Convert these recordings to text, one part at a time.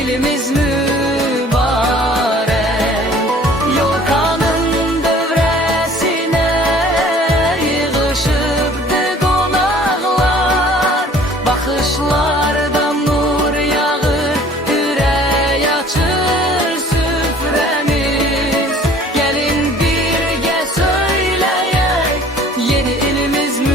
ilimiz mübarek. Yolkanın dövresine yığışıbdı qonaqlar, bakışlardan nur yağır, ürək açır süfremiz. Gelin birgə söyləyək, yeni ilimiz mübarek.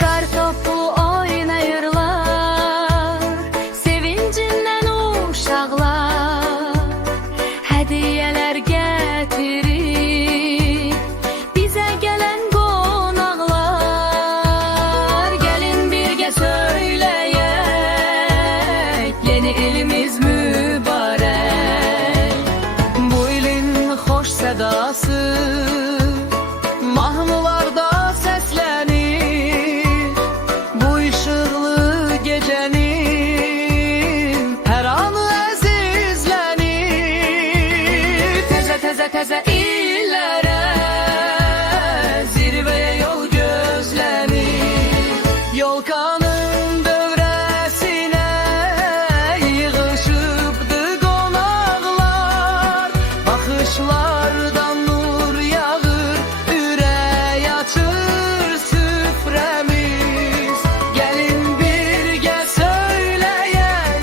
Qartopu oynayırlar, sevincindən uşaqlar, hədiyələr gətirir bizə gələn qonaqlar. Gəlin birgə söyləyək, yeni ilimiz mübarək. Bu ilin xoş sədası mahnılarda səslənir, bu işıqlı gecənin hər anı əzizlənir. Təzə illərə zirvəyə yol gözlənir. Yolkanın dövrəsinə yığışıbdı qonaqlar, baxışlardan nur yağır, ürək açır süfrəmiz. Gəlin birgə söyləyək,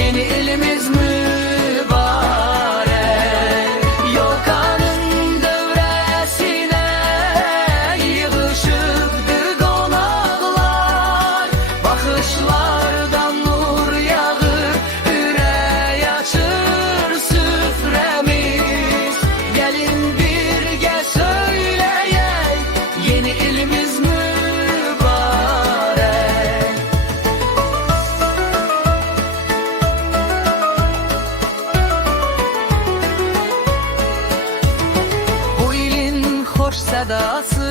yeni ilimiz mübarək. Yolkanın dövrəsinə yığışıbdı qonaqlar, baxışlardan nur yağır, ürək açır süfrəmiz. Gəlin birgə söyləyək, yeni ilimiz mübarək. Bu ilin xoş sədası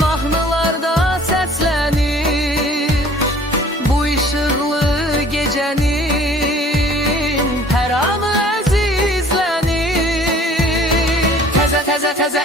mahnılarda səslənir, bu işıqlı gecənin hər anı əzizlənir. Təzə